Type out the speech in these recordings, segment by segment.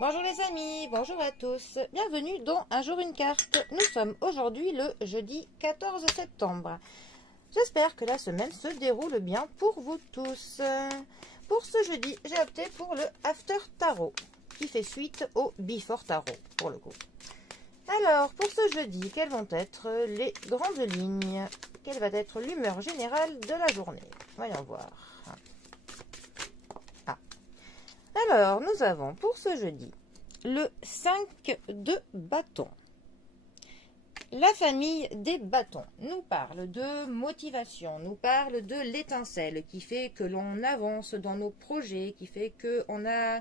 Bonjour les amis, bonjour à tous. Bienvenue dans Un jour une carte. Nous sommes aujourd'hui le jeudi 14 septembre. J'espère que la semaine se déroule bien pour vous tous. Pour ce jeudi, j'ai opté pour le After Tarot, qui fait suite au Before Tarot, pour le coup. Alors, pour ce jeudi, quelles vont être les grandes lignes? Quelle va être l'humeur générale de la journée? Voyons voir. Alors, nous avons pour ce jeudi le 5 de bâton. La famille des bâtons nous parle de motivation, nous parle de l'étincelle qui fait que l'on avance dans nos projets, qui fait qu'on a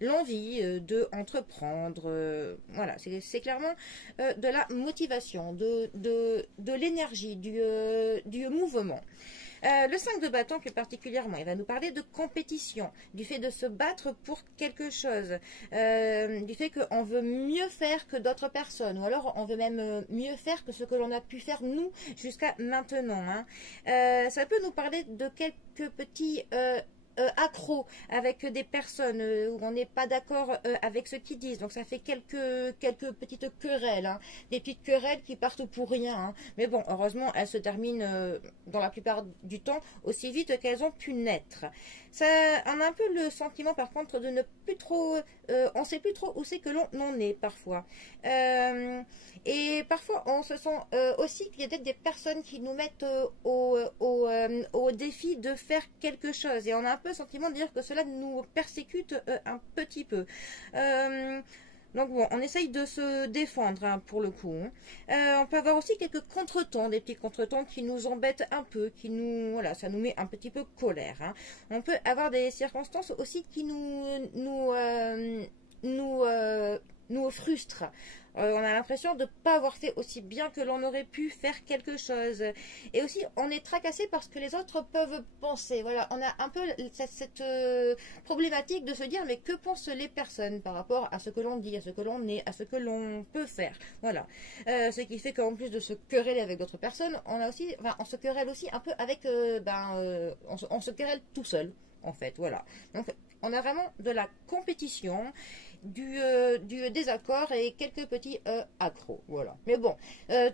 l'envie de entreprendre. Voilà, c'est clairement de la motivation, de l'énergie, du mouvement. Le 5 de bâton plus particulièrement, il va nous parler de compétition, du fait de se battre pour quelque chose, du fait qu'on veut mieux faire que d'autres personnes, ou alors on veut même mieux faire que ce que l'on a pu faire nous jusqu'à maintenant. Ça peut nous parler de quelques petits accro avec des personnes où on n'est pas d'accord avec ce qu'ils disent. Donc ça fait quelques petites querelles, des petites querelles qui partent pour rien. Mais bon, heureusement, elles se terminent dans la plupart du temps aussi vite qu'elles ont pu naître. Ça, on a un peu le sentiment par contre de ne plus trop, on sait plus trop où c'est que l'on en est parfois. Et parfois on se sent aussi qu'il y a peut-être des personnes qui nous mettent au défi de faire quelque chose. Et on a un peu le sentiment de dire que cela nous persécute un petit peu. Donc bon, on essaye de se défendre pour le coup. On peut avoir aussi quelques contretemps, des petits contretemps qui nous embêtent un peu, qui nous, voilà, ça nous met un petit peu colère. On peut avoir des circonstances aussi qui nous frustrent. On a l'impression de ne pas avoir fait aussi bien que l'on aurait pu faire quelque chose. Et aussi, on est tracassé parce que les autres peuvent penser. Voilà, on a un peu cette problématique de se dire, mais que pensent les personnes par rapport à ce que l'on dit, à ce que l'on est, à ce que l'on peut faire. Voilà. Ce qui fait qu'en plus de se quereller avec d'autres personnes, on se querelle aussi un peu avec, on se querelle tout seul, en fait. Voilà. Donc, on a vraiment de la compétition, du désaccord et quelques petits accros. Voilà. Mais bon,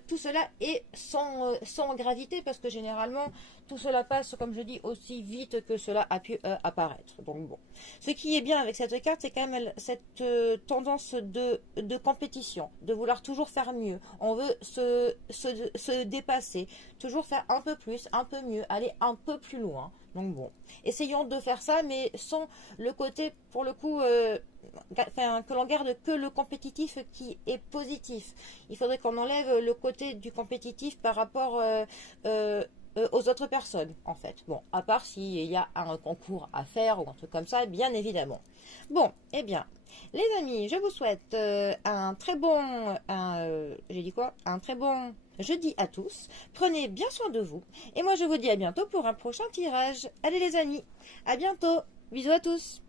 tout cela est sans gravité parce que généralement, tout cela passe, comme je dis, aussi vite que cela a pu apparaître. Donc bon. Ce qui est bien avec cette carte, c'est quand même cette tendance de compétition, de vouloir toujours faire mieux. On veut se dépasser, toujours faire un peu plus, un peu mieux, aller un peu plus loin. Donc bon, essayons de faire ça, mais sans le côté, pour le coup, que l'on garde que le compétitif qui est positif. Il faudrait qu'on enlève le côté du compétitif par rapport aux autres personnes, en fait. Bon, à part s'il y a un concours à faire ou un truc comme ça, bien évidemment. Bon, eh bien, les amis, je vous souhaite un très bon... j'ai dit quoi? Un très bon jeudi à tous. Prenez bien soin de vous. Et moi, je vous dis à bientôt pour un prochain tirage. Allez les amis, à bientôt. Bisous à tous.